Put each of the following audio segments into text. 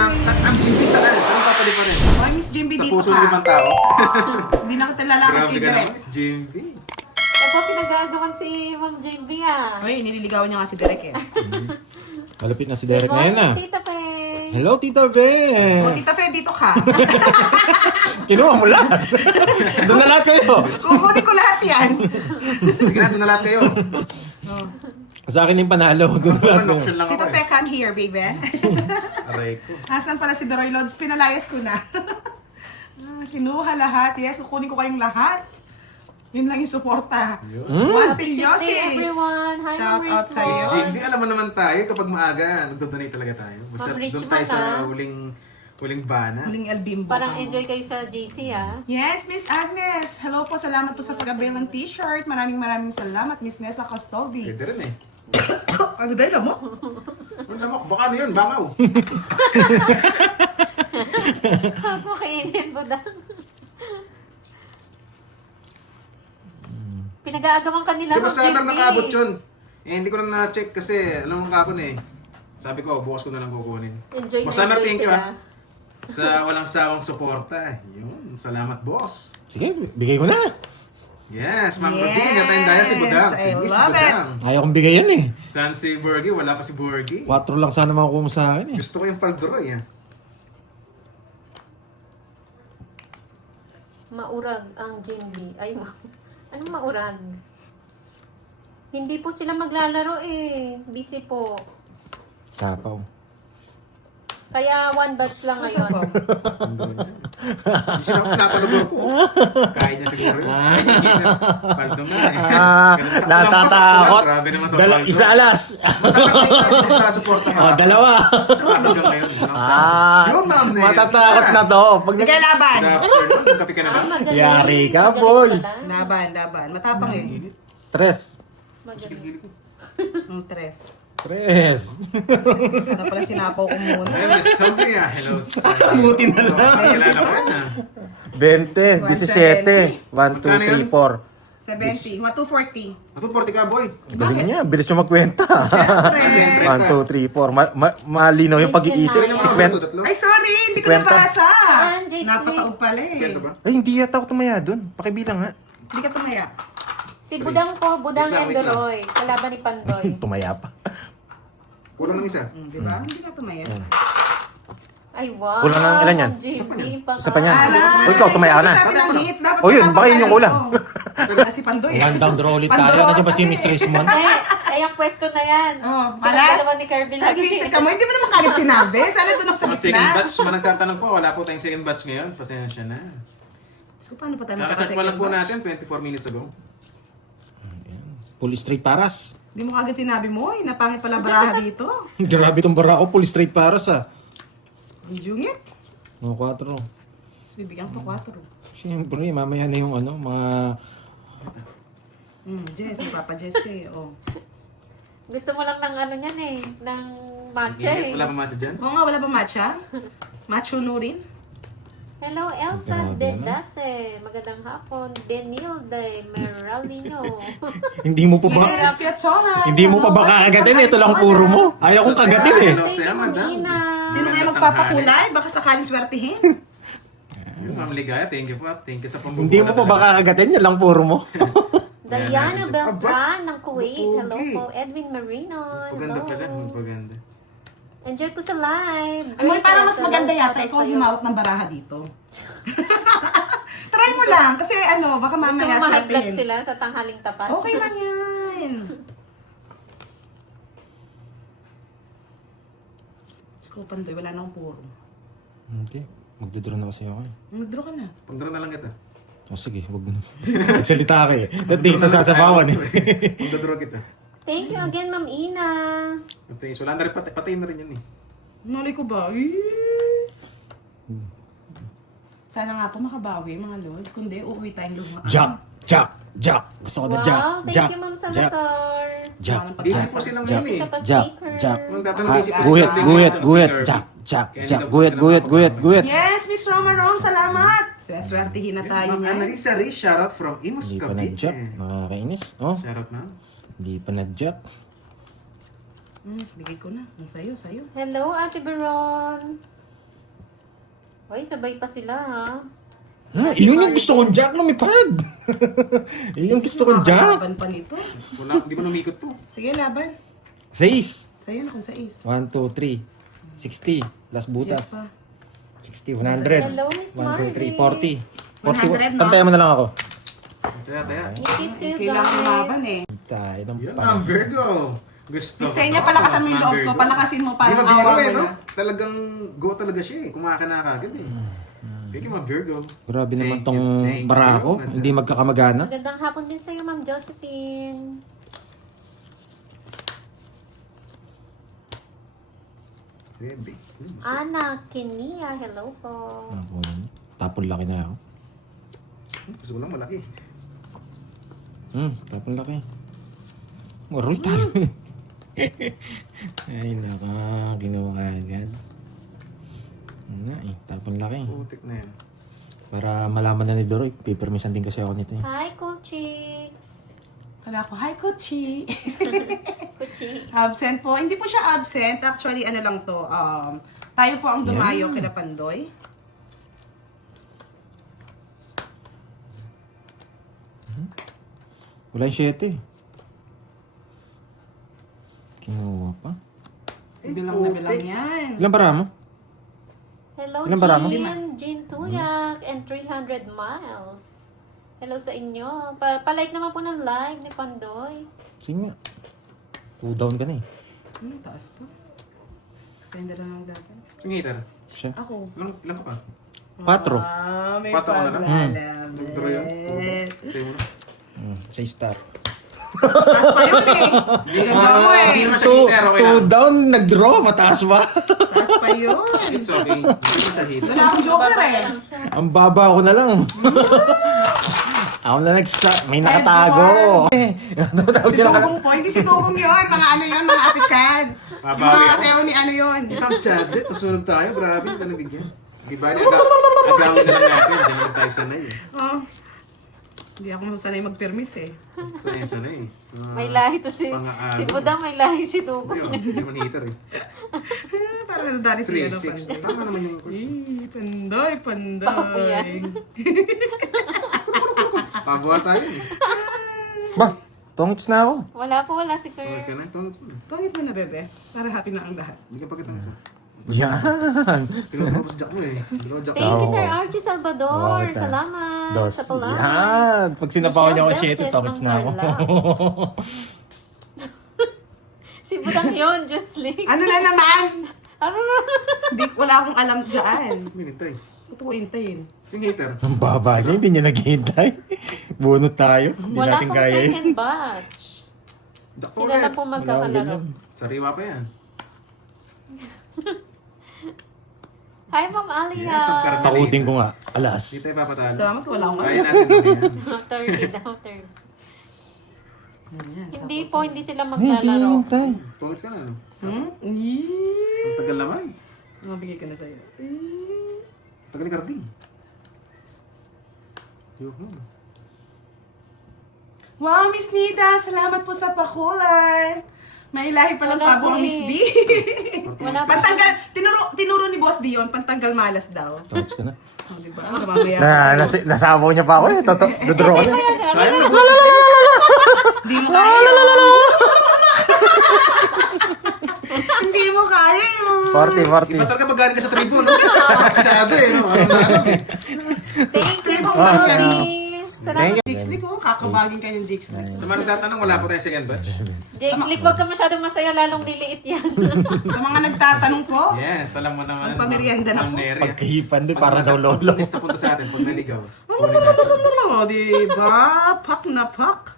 Ang Jimmy sa ano? Anong papali pa rin? Ay, Miss Jimby Sa dito puso ng ka. ibang tao. Hindi na kita lalakad Grabe kay ka Direk. naman, Miss Jimmy. Ito, pinagagawan si Ma'am JB ah. Ay, nililigawan niya nga si Direk eh. Malapit na si Good Derek ngayon morning, ah. Tita Faye. Hello, Tita Ben! O, Tita Fe, dito ka. Kinuha mo lahat. Doon na lahat kayo. Kukunin ko lahat yan. Sige na, doon na lahat kayo. Sa akin yung panalo. Doon na lahat kayo. Option lang ako Tita Fe, eh. come here, baby. Aray ko. Nasaan pala si Doroy Lods? Pinalayas ko na. Kinuha lahat. Yes, kukunin ko kayong lahat. Yun lang yung suporta. Yun. Juan Happy Tuesday, Pillosis. everyone. Hi, Shout Ma'am out Rizzo. sa'yo. Miss JB, alam mo naman tayo kapag maaga, nagdodonate talaga tayo. Basta Ma'am doon Richman, tayo sa ah. huling bana. Huling El Bimbo. Parang enjoy kayo sa JC ah. Yes, Miss Agnes. Hello po, salamat po sa pag-avail ng t-shirt. Maraming salamat, Miss Nessa Castoldi. Pwede rin eh. Ano ba yun mo? Wala mo, baka ano yun, bangaw. Napakainin po daw. Pinag-aagawan kanila Di ba Ma'am sa JB. nakabot yun? Eh, hindi ko na na-check kasi alam mo kako na eh. Sabi ko, bukas ko na lang kukunin. Enjoy Boss na Summer, enjoy thank you sila. ah. Sa walang sawang suporta. Yun, salamat boss. Sige, bigay ko na. Yes, Ma'am Yes, Bergie, hintayin tayo si Budang. I Si love Budang. Ayaw kong bigay yan eh. Saan si Bergie? Wala pa si Bergie. 4 lang sana makukuha mo sa akin eh. Gusto ko yung Paldroy ah. Maurag ang JB. Ay, anong maurag? Hindi po sila maglalaro eh. Busy po. Sapaw. Kaya one batch lang ngayon. Hindi siya napalugor ko. Kaya niya siguro yun. Paldo nga eh. Natatakot. Grabe naman sa Paldo. Isa alas. Basta pag suporta ka. Oh, dalawa. Tsaka hanggang ngayon. Yung Ma'am Nessa. Matatakot na to. Pag Sige, laban. Good afternoon. Magkape ka na ba? Magaling. Yari ka, Magaling boy. pala. Laban. Matapang eh. 3. Magaling. Tres. 3. Sana pala sinapaw ko muna. Ayun, Miss Sophia. Hello. Buti na lang. Kilala ko yan ah. 20, 17, 1, 2, 3, 4. 70. 240. Ako 40 ka, boy. Galing niya, bilis niya magkwenta. Siyempre. 1, 2, 3, 4. Malinaw yung pag-iisip. Sino Si Mga Kwent. tatlo. Ay, sorry. Hindi ko 50. nabasa. Saan, Jake Napataog pala eh. Kwento ba? Ay, hindi yata ako tumaya dun. Pakibilang nga. Hindi ka tumaya. Si Budang po, Budang Wait lang, and wait lang. Doroy. Kalaban ni Pandoy. Tumaya pa. Kulang ng isa. Di ba? Hindi ka tumaya. Ay, wow. Kulang ng ilan yan? Ma'am JB, Isa pa niyan. Aray, O, ikaw, tumaya ka na. Sabi ng hits, dapat O, yun, baka yun yung tayo. kulang. Wala si Pandoy. Random draw ulit tayo. Nandiyan ba si Miss Richmond? Ay, ang pwesto na yan. Oh, Sila malas. dalawa ni Kirby lagi. Nag-reset ka mo, hindi mo naman kagad sinabi. Sana doon ako sa Sa second gitna. batch, mga nagtatanong po, wala po tayong second batch ngayon. Pasensya na. So, paano pa tayo Kakasearch pa lang po magkaka-second natin 24 minutes ago. Full straight paras. Hindi mo kagad sinabi mo, napangit pala baraha dito. Grabe tong bara ko, full straight paras ah. Ang jungit. Mga 4. Tapos bibigyan pa 4. Siyempre, mamaya na yung ano, mga... Jess, nagpapa-Jess kayo. Oh. Gusto mo lang ng ano niyan eh. Ng matcha eh. Wala pa matcha dyan? Oo nga, wala ba matcha? Macho Nurin? Hello, Elsa Grabe, de ano? Dase. Magandang hapon. Benil de Meralino. Hindi mo pa ba... Yes, Piazzolla. Hindi mo pa ba kakagatin? Ito lang puro mo. Ayaw kong kagatin eh. Hello, Thank Sir, you, madam. Ina. Sino kaya magpapakulay? Baka sakaling swertihin. Yung Ma'am Ligaya, thank you po. Thank you sa pambubulat. Hindi mo pa ba kakagatin? Yan lang puro mo. Diana Aba, Beltran ng Kuwait. Hello pogi. po. Edwin Marino. Paganda pala, Hello. paganda. Enjoy po sa live. Ano, parang mas Hello, maganda yata shoutout ikaw ang sa'yo. humawak ng baraha dito. Try mo lang, kasi ano, baka Gusto mo mamaya mahagdag swertihin. sila sa tanghaling tapat? Okay lang yan. Skopan doy, wala na akong puro. Hindi. Magdodraw na kasi ako eh. Mag-draw ka na. Pagdara na lang kita. O sige, huwag mo. Nagsalita ka eh. Dito sasabawan eh. Pagdadraw kita. Thank you again, Ma'am Ina. At sige, wala na rin, patayin na rin yun eh. Nalay ko ba? Sana nga po makabawi mga lods, kundi uuwi tayong lumaan. Jack. Gusto ko na Wow, Jack. thank you, Ma'am Salazar. Jack. Busy po sila ngayon eh. Isa pa Jack. speaker. Kung tatanong Ah, busy po guhit, sila. guhit, Sa guhit. Kirby. Jack. Kaya hindi na po Guhit, sila guhit, makapag- guhit. Yes, Miss Roma Rom, salamat! Swertihin na tayo Ma'am niyan. Annalisa Reyes, shoutout from Imus Hindi pa Cavite. nag-jack. Nakakainis. Oh, Shoutout ma'am. hindi pa nag-jack. Bigay ko na. Ang sayo. Hello, Ate Baron. Hoy, sabay pa sila ha. Yun yung gusto kong jack, lumipad. Yun yung gusto kong jack. Laban pa nito. Wala, hindi mo namikot to. Sige, laban. 6. Sa'yo na kung sa is. 1, 2, 3. 60. Last butas. Yes pa. 60, 100. Hello, Miss 1, 2, 3, Marvin. 40. 100, no? Tantayan mo na lang ako. Taya. Me too, Kailangan guys. laban eh. Tayo ng Yan ang Virgo. Gusto Isa niya, palakasan mo yung loob ko. Palakasin mo Di parang ba Virgo awa eh, mo no? na. Talagang go talaga siya eh. Kumakana ka agad eh. Thank you, mga Virgo. Grabe naman Thank tong you, thank you. bara ko. Hindi magkakamagana. Magandang hapon din sa'yo, Ma'am Josephine. Bebe. Ana Kinia, hello po. Ako, tapon laki na ako. Gusto ko lang malaki. Tapon laki. Roll tayo. Ay, naka. Ginawa ka agad. Tapon laki. Putik na yan. Para malaman na ni Doroy, pipermisan din kasi ako nito eh. Hi, Cool Chicks. Kala ko, hi, Kuchi. Kuchi. Absent po. Hindi po siya absent. Actually, ano lang to. Tayo po ang dumayo Yeah. kila Pandoy. Wala yung 7 eh. Kinuha pa. Bilang na bilang yan. Ilang bara mo? Hello, Ilan ba mo? Jean Tuyak, and 300 miles. Hello sa inyo. Pa-like naman po ng live ni Pandoy. Sige nga. 2 down ka na eh. Taas po. Depende lang ng laban. Yung hater. Siya. Ako. Ilang ka pa? 4. May 4 ka na lang? paglalaban. Nagduro yun? Tayo mo na. 6 star. Taas pa yun eh. Hindi Ang gawa eh. Hindi naman siya hater, okay lang. 2 down, nag-draw, mataas ba? Taas pa yun. It's okay. Hindi mo siya hater. Wala akong joker Bababa eh. lang siya. Ang baba ko na lang. Ako na nag-start. May nakatago. Ano tawag Si siya? Tugong po. Hindi si Tugong yun. Mga ano yun, mga African. Babawi Mga ako. sayaw ni ano yun. Isang chatlet, nasunod tayo. Grabe, hindi ka nabigyan. Di ba? Agawin na lang natin. Diyan lang tayo sanay eh. Oh. Hindi ako masanay mag-permis eh. Ito yung sanay eh. May lahi to si Budang, may lahi si Tubo. Hindi naman hater eh. Parang nadali si ano 3-6. Pandoy. Tama naman yung course. Pandoy, Pandoy. Papo yan. Pabuha tayo eh. Ba, tongits na ako. Wala po, wala si Tumas ka Kurt. na. Tumas mo na. Pangit mo na, bebe. Para happy na ang lahat. Hindi ka pa kita nasa. Yan. Pinapapos jack mo eh. Jack Thank you, Oo. Sir Archie Salvador. Oo, kita. Salamat. Dos. Sa tulad. Yan. Pag sinapawan niya ako Michelle 7, Belches tongits ng na ako. Carla. Si Budang yun, Jutsling. Ano na naman? Ano na? Di, wala akong alam dyan. Minintay. Ito ko hintayin. Yung hater. Ang baba niya, hindi niya naghihintay. Bunot tayo. Hindi Wala natin pong kaya yun. second batch. Jack Sila na ulit. po Wala akong magkakalaro. ganyan. Sariwa pa yan. Hi, Ma'am Alia. Yes, ang karga. Takutin ko nga. Alas. Hindi tayo papatalo. Salamat, wala akong Kaya alam. natin mo yan. 30 daw, 30. Yan, Hindi tapos, po, hindi sila Hindi maglalaro. hinihintay. Tungits ka na ano? Yee. Ang tagal naman. Mabigay ka na sa'yo. Tagal ni Carding. Yuhu. Wow, Miss Nita! Salamat po sa pakulay! May ilahi palang Wala tabo po ang Miss eh. B. Wala pa. Pantanggal, tinuro ni Boss D yun, pantanggal malas daw. Tongits ka na. Oh, diba? Mamaya. Nasabaw niya pa ako eh. Dodraw ko na. Sayang na Hindi mo kaya. Hindi mo kaya yun. 40. Iba talaga magaling ka sa tribo, no? Masyado eh, no? Ano na alam eh. Thank you, Ah, Mami. Thank Salamat. you. Jigs Lick, oh. Kakabagin kayo ng Jigs Lick. Sa mga nagtatanong, wala po tayo second batch. Jakes, Lick, huwag ka masyadong masaya, lalong liliit yan. Sa mga nagtatanong po, Yes, alam mo naman. Magpamerienda na Ma'am po. Nery. Pagkahipan doon, parang daw lolo. Next na punta sa atin, pag naligaw. kunin natin. oh, diba? Pak na pak.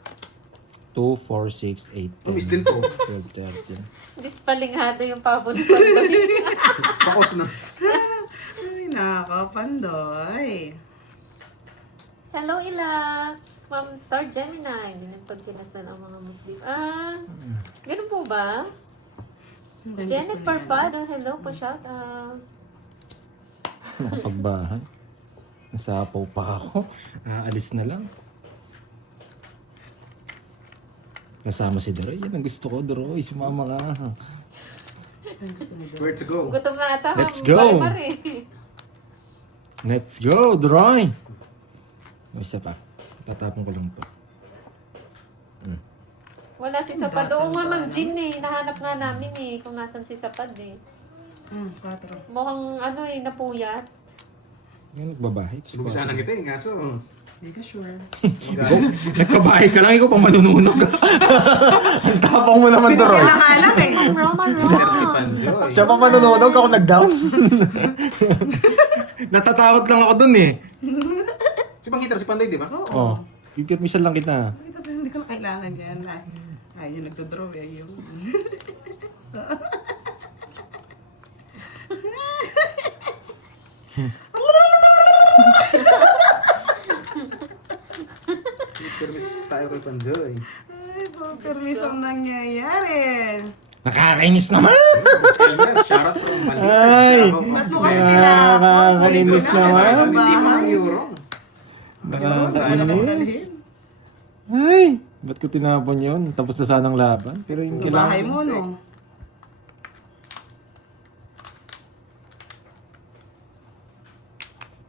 2, 4, 6, 8, Miss 10, din po. 12, 13. Dispalingado yung pabot Pandoy. Pakos na. Ay, nakapandoy. Hello, Ilax. Ma'am Star Gemini. Pagkinasal ang mga Muslim. Ganun po ba? Janet Parpado. Hello po, shout out. Nakapagbahay. Nasapaw pa ako. Naalis na lang. Kasama si Doroy. Yan ang gusto ko, Doroy. Sumama ka. Where to go? Gutom na ata. Let's Ma'am go. Marimar eh. Let's go, Droy! May isa pa. Tatapon ko lang to. Wala si Sapad. Oo nga, Ma'am Jean eh. Nahanap nga namin eh. Kung nasan si Sapad eh. 4. Mukhang ano eh, napuyat. Yung nagbabahay. Lumisan na kita eh, kaso. Hindi ka sure. Nagkabahay ka lang, ikaw pa manununog. Ang tapang mo naman, Pinagyan Droy. ng alam eh. Roman, Sir si Panjoy. Siya pa manununog, ako nag-down. Natatakot lang ako dun eh. Si Bang Hitter, si Panday, di ba? Oh, pipirmisan lang kita. Hindi ko na kailangan yan. Ay, yung nagdodraw eh. Yung... Permis tayo kay Panjoy. Ay, permis ang nangyayari. Nakakainis naman! Elmer, shoutout from Maliit. Ay! Ba't mo kasi tinapon? Nakakainis naman. Hindi mo ang euro. Nakakainis. Ay! Ba't ko tinapon yun? Tapos na sanang laban. Pero yung Sa bahay mo, no?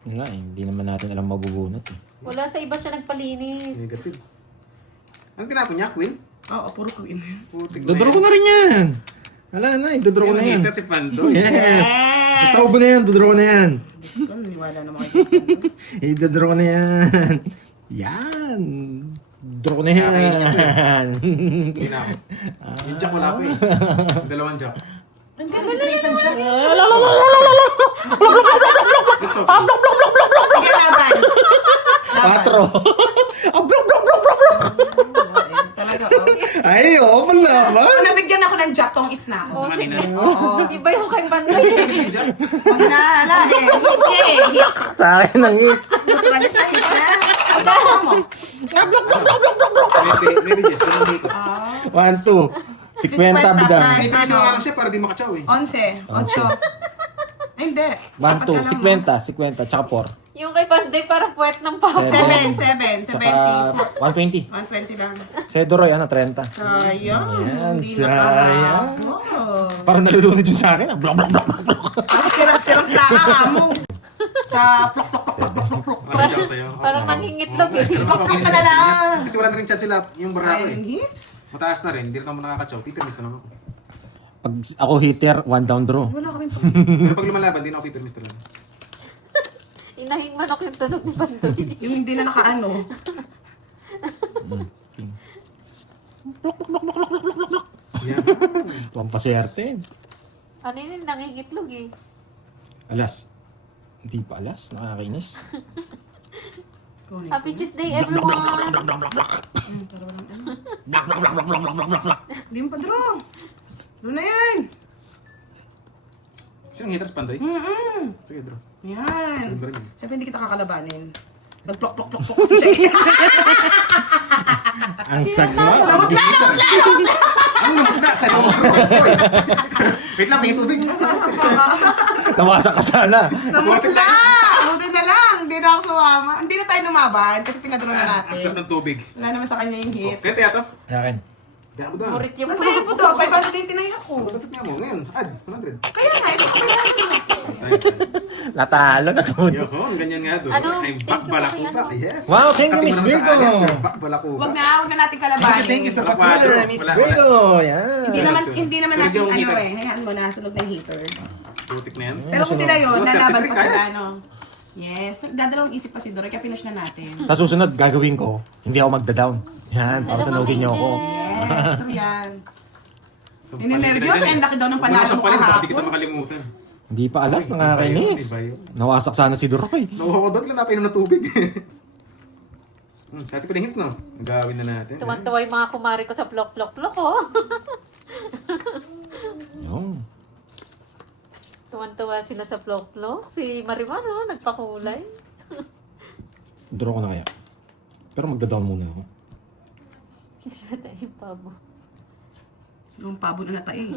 Nga eh, hindi naman natin alam mabubunot eh. Wala sa iba siya nagpalinis. Negative. Anong tinapon niya, Queen? Oo, puro queen. Putik Dodoro ko na rin yan! Wala na, idodoro ko na yan. Si Pandoy. Yes! Taubo na yan, dodoro ko na yan. Diyos ko, naniwala naman kayo. Idodoro ko na yan. Yan! Dodoro ko na yan. Hindi na ako. Yung jack wala ko eh. Yung dalawang jack. Ang galing na isang siya. It's okay. Sige, laban. Patro. Ah, blok, blok, blok, blok, blok! Talaga, oh. Ay, oo, pala ba? Kung nabigyan ako ng jack, tong it's na Oo, ako. sige. Oo. Iba yung kay Pandoy. Si Jack. Huwag na, ala eh. Hits eh. Hits. Sa akin ang hits. Tragis na hits na. Ang dami mo. Ah, blok, blok, blok, blok, blok, blok! Maybe Jess, kung dito. 1, 2. 50 bidang. Nice. Maybe siya lang siya para di makachaw eh. 11. 8. Ay, hindi. 1, 2, 50, tsaka 4. Yung kay Pandoy parang puwet ng papa. 7. Tsaka 70. 120. 120 lang. Sedoroy, 30. Sayang. Ayan, Hindi sayang. nakahapon. Parang nalulunod yun sa akin. Blok, blok, blok, blok, blok. Ang sirap-sirap na mo. Sa plok, plok, plok, plok, plok, plok. Walang jack sa'yo. Parang nangingitlog eh. Pero mas okay Pala lang. Kasi wala na rin chance sila yung barako Ayun, eh. hits. Mataas na rin, hindi rin naman nakakachaw. Pipirmis na lang ako. Pag ako hitter, 1 down draw. Wala kami pa. Pero pag lumalaban, di na ako pipirmis talaga. Inahing manok yung tunog ni Pandoy. Yung hindi na nakaano. Yan. Pampaserte. Ano yun, nangingitlog eh. Alas. Hindi pa alas, nakakainis. Happy Tuesday everyone! Hindi mo pa draw. Doon na yan. Sinong hitters, Pandoy? Sige, draw. Yan. Draw yun. Siyempre hindi kita kakalabanin. Nag-plok, plok, plok, plok kasi siya. Ang sagwa. Ano naman na? Sa'yo mo. Wait lang, may tubig. Nawasak ka sana. Namuti na! Namuti na lang. Hindi na ako sumama. Hindi na tayo lumaban kasi pinadraw na Asap natin. ng tubig. Wala naman sa kanya yung hits. Kaya to? Akin. Kaya mo doon. Murit yung Natayo po to. 500 din tinaya ko. Bakit nga mo? Ngayon, add. 100. Kaya nga, ito kaya. Natalo na sunod. Yun, ganyan nga doon. Ano? I'm Thank back you po balakuba. kay Yes. Wow, thank you, Miss Katingin mo naman sa Virgo. akin, you're back balakuba. Huwag na natin kalabanin. Thank you sa Wala, pakula, Miss wala. Virgo. Yan. Hindi naman Sunod natin yung ano heater. eh. Hayaan mo na, sunod na yung heater. Putik na yan. Pero kung sila yun, Sunod. lalaban pa 33 sila, kaya? no? Yes, nagdadalawang isip pa si Doroy, kaya pinush na natin. Sa susunod, gagawin ko, hindi ako magda-down. Yan, para sunodin niyo ako. Yes, ito yan. So, Ninenervyos, palit ka na ang laki daw ng Huwag mo na panalo siyang mo palit, para di kita kahapon. makalimutan. Hindi pa alas, nakakainis. Iba yun. Nawasak sana si Doroy. Nakukodot lang napainom ng tubig. Dati pa hits, no? Nagawin na natin. Tuwan-tuwa yung mga kumari ko sa plok-plok-plok oh. Yung. Tuwan-tuwa sila sa plok-plok. Si Marimar oh, nagpakulay. Draw ko na kaya. Pero magda-down muna ako. Tayo yung pabo. Yung pabo na natay.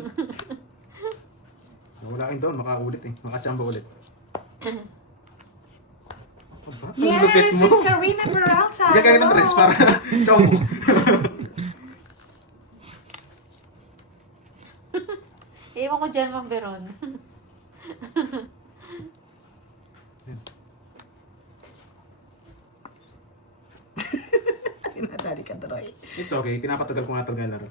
Wala kang down, makaulit eh. Makachamba ulit. Aba, ang Yes, lupit mo. Miss Karina Peralta. Gagawin ng dress para chong. Iwan ko dyan, Ma'am Beron. It's okay, pinapatagal ko nga tagal laro.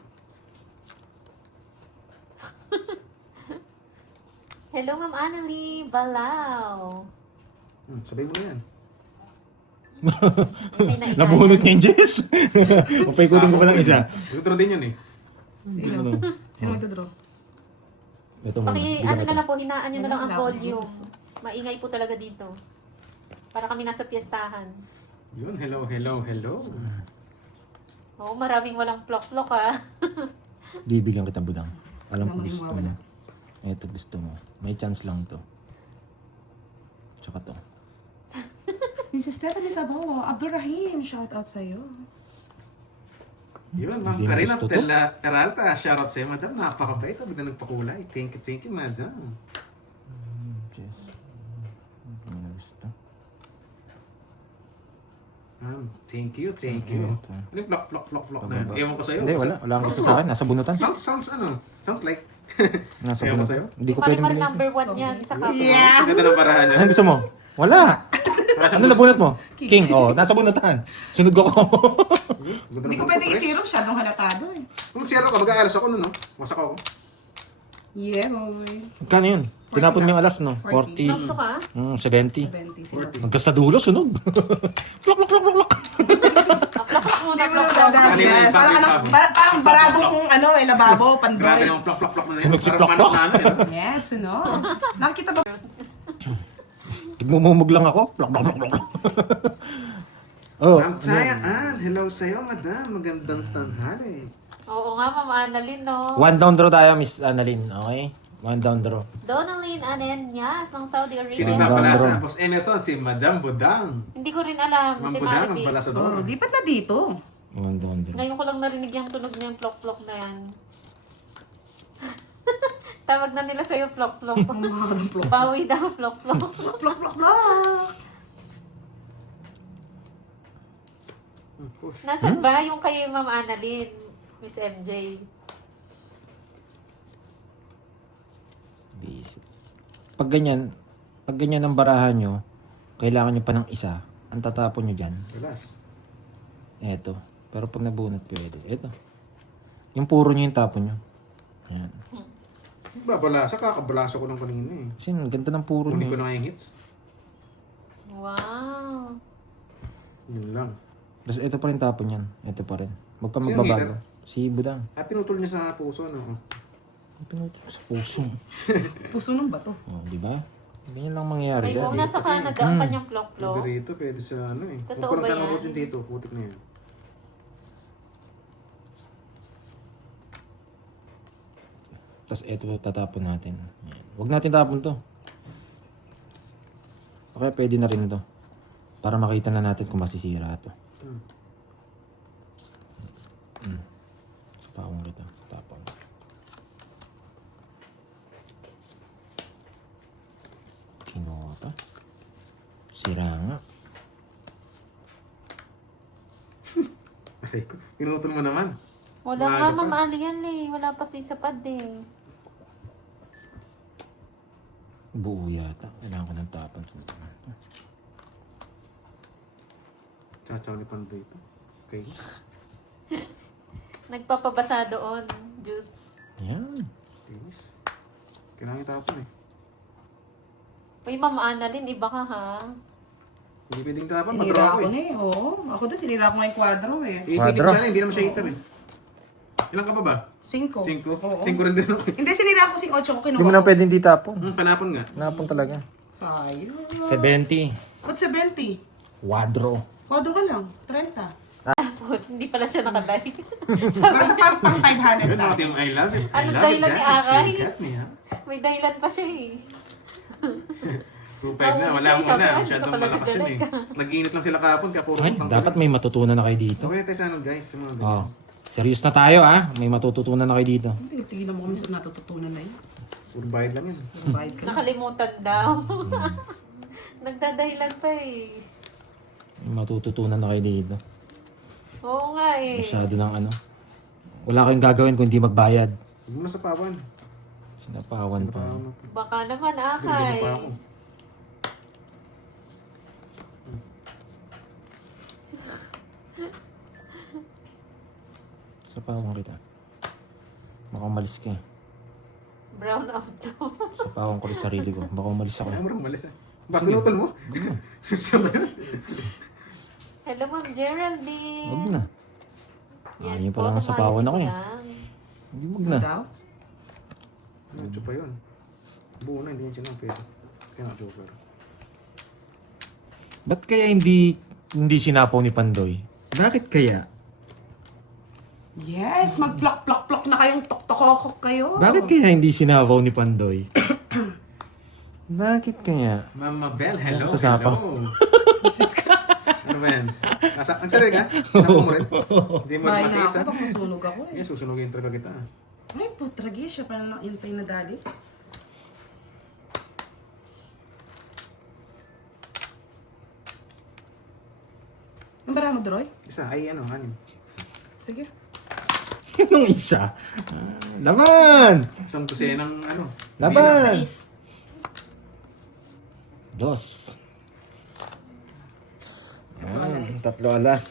Hello, Ma'am Annalie Balao. Sabay mo na yan. May naingayan. Nabunot niya yung Jess. Papaikutin ko pa lang isa. Lutro din yun eh. Sino? Sino magdodraw? Ito muna. Ano na lang po, hinaan nyo na lang ang Wala. volume. Maingay po talaga dito. Para kami nasa piyestahan. Yun, hello, hello, hello. Oo, maraming walang plok-plok ha. Bibigyan kita, Budang. Alam ko Wala gusto mawawala. mo. Ito gusto mo. May chance lang to. Tsaka to. Mrs. Stephanie Sabaw, Abdurrahim, shout out sa'yo. Yun, Ma'am Hindi na Karina gusto to? Peralta, shoutout sa'yo, madam. Napakabait, bigla nagpakulay. Thank you, madam. Jess. Ano na gusto? Ma'am, thank you. Ano yung flock na yan? Ewan ko sa'yo. Hindi, wala. Wala akong gusto sa akin. Nasa bunutan. Sounds like. Nasa Ewan ko bunutan. sa'yo. Hindi Si ko pwedeng Marimar bilhin. number 1 yan sa kapwa. Yeah. Ang ganda ng barahan niya. Ano gusto mo? Wala. Ano nabunot mo? King. Oh, nasa bunutan. Sunod ko. Hindi ko pwedeng isiro, masyadong halatado eh. Kung magsiro ka, mag-aalas ako nun, no? Masak ako. Yeah, boy. Magkano yun? Tinapon mo yung alas, no? 40. 40. Nagso ka? 70. 20 sila. Hanggang sa dulo, sunog. Plok, plok, plok, plok, plok. Plok-plok muna, Hindi mo plok-plok. nadadaan yan. Kanina, Parang parang baradong lababo, Grabe pandoy. naman flock na yan. Sunog si Parang Plok-Plok. manok na ano, eh, no? Yes, no? Nakikita ba? Tigmumumog lang ako. Plok, plok, plok, plok. Oh. Ma'am Chayaan, hello sa'yo, madam. Magandang tanghali. Oo nga, Ma'am Annalyn, no? One down draw tayo, Miss Annalyn. Okay? One down draw. Donalyn Anenias ng Saudi Sino Arabia. ba pala Bro. sa Boss Emerson? Si Madam Budang. Hindi ko rin alam. Ma'am Ate Budang, ang Marity. balasador. Oh, lipat na dito. One down draw. Ngayon ko lang narinig yung tunog niya yung plok-plok na yan. Tawag na nila sa'yo plok-plok. Ang mga plok. Bawi daw plok-plok. Plok, plok, plok, plok. Push. Nasaan ba yung kay Ma'am Annalyn? Miss MJ. Busy. Pag ganyan ang barahan nyo, kailangan nyo pa ng isa. Ang tatapon nyo dyan, Relax. eto. Pero pag nabunot, pwede. Eto. Yung puro nyo yung tapon nyo. Yan. Babalasa, kakabalasa ko lang kanina eh. Kasi ang ganda ng puro Kunin ko nyo. na nga yung hits. Wow. Yun lang. Tapos ito pa rin tapon yan. Ito pa rin. Huwag ka Sino magbabago. Si Budang. Pinutol niya sa puso, no? Pinutol ko sa puso. Puso ng bato. Oh, di ba? Ganyan lang mangyayari May dyan. kung nasa Canada ang kanyang plok-plok. Pwede rito, pwede sa ano eh. Totoo Kung ba parang yan? saan yung dito, putik na yan. Tapos ito tatapon natin. Yan. Huwag natin tapon to. Okay, pwede na rin to. Para makita na natin kung masisira to. Tapon kita. Tapon. Kinuha pa. Sira nga. Aray ko, pinutol mo naman. Wala Maaga nga, pa. Ma'am Alien eh. Wala pa si Sapad eh. Buo yata. Kailangan ko ng tapon. Chachaw ni Pandoy ito. Okay. Nagpapabasa doon, Jutes. Yan. Yes. Kailangan itapon eh. Uy, Ma'am Annalyn, iba ka ha? Hindi pwedeng tapon, Sinira madraw ako ako na eh. eh. Oo. Ako doon, sinira ko nga yung kwadro eh. Ipilit Quadro. sana, hindi naman siya hitter eh. Ilan ka pa ba? 5. 5? Oo. 5 rin din ako eh. Hindi, sinira ko 8 ko Hindi mo kinuha na ko. pwedeng di tapon. Panapon nga. Napon talaga. Sayang. 70. Ba't 70? Wadro. Kwadro ka lang. 30. Tapos, hindi pala siya nakalive. Basta pang 500 Good na. natin yung I love it. I Anong love it, dahilan ni guys. Aray? You got me, ha? May dahilan pa siya eh. 2-5 na, wala siya, mo sabi, na. "Ay, Masyadong hindi ka pala malakas yun eh. nagdalag Nag-iinit lang sila kahapon, kaya puro Ay, utang dapat sila. may matutunan na kayo dito. Okay na tayo sa ano guys, sa mga Oh, ganyan. serious na tayo ah. May matututunan na kayo dito. Hindi, tingin mo kami sa natututunan na yun. Puro bayad lang yan. Bayad ka na. Nakalimutan daw. Nagdadahilan pa eh. May matututunan na kayo dito. Oo nga eh. Masyado ng ano. Wala kayong gagawin kung hindi magbayad. Huwag mo na sa pawan. Sinapawan pa. Pawan na. Baka naman Bibigyan akay. pa ako. Sapawang kita. Baka umalis ka. Brown out to. Sapawang ko rin sarili ko. Baka umalis ako. Ayaw mo rin umalis Bakit pinutol mo? Sabi na. Hello, Ma'am Geraldine. Huwag na. Yes Ayun po, pala ang sapawan ako eh. lang. Hindi, huwag na. Daw? Medyo pa yun. Buo na, hindi yan sinampero. Kaya nga joker. Ba't kaya hindi sinapaw ni Pandoy? Bakit kaya? Yes, mag-plok-plok-plok na kayong tok-tokokok kayo. Bakit kaya hindi sinapaw ni Pandoy? Bakit kaya? Mama Bell, hello. Sa sapaw. Hello. Ano ba yan? Ang sarili ka? Sinapaw mo rin? Hindi mo rin Bahay na matiis ako, ha? baka masunog ako eh. Eh, susunogin talaga kita. Ay, putragi siya pa na yun pa yung nadali. Ang bara mo, Droy? Isa, ay ano, anim. Isa. Sige. Yung isa? Laban! Isang dosenang ano. Laban! Sais. Dos. Tatlo alas.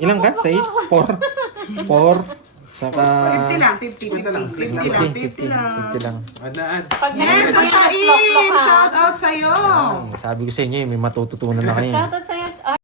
Ilang ka? 6? 4? 4? Saka... 50 lang, 50 lang. 50 lang. 50 lang. Ad na ad. Pag Yes, nanonood Sasaib! kayo, plok-plok, ha? Shout out sa'yo! Sabi ko sa inyo, may matututunan na kayo. Shoutout sa'yo,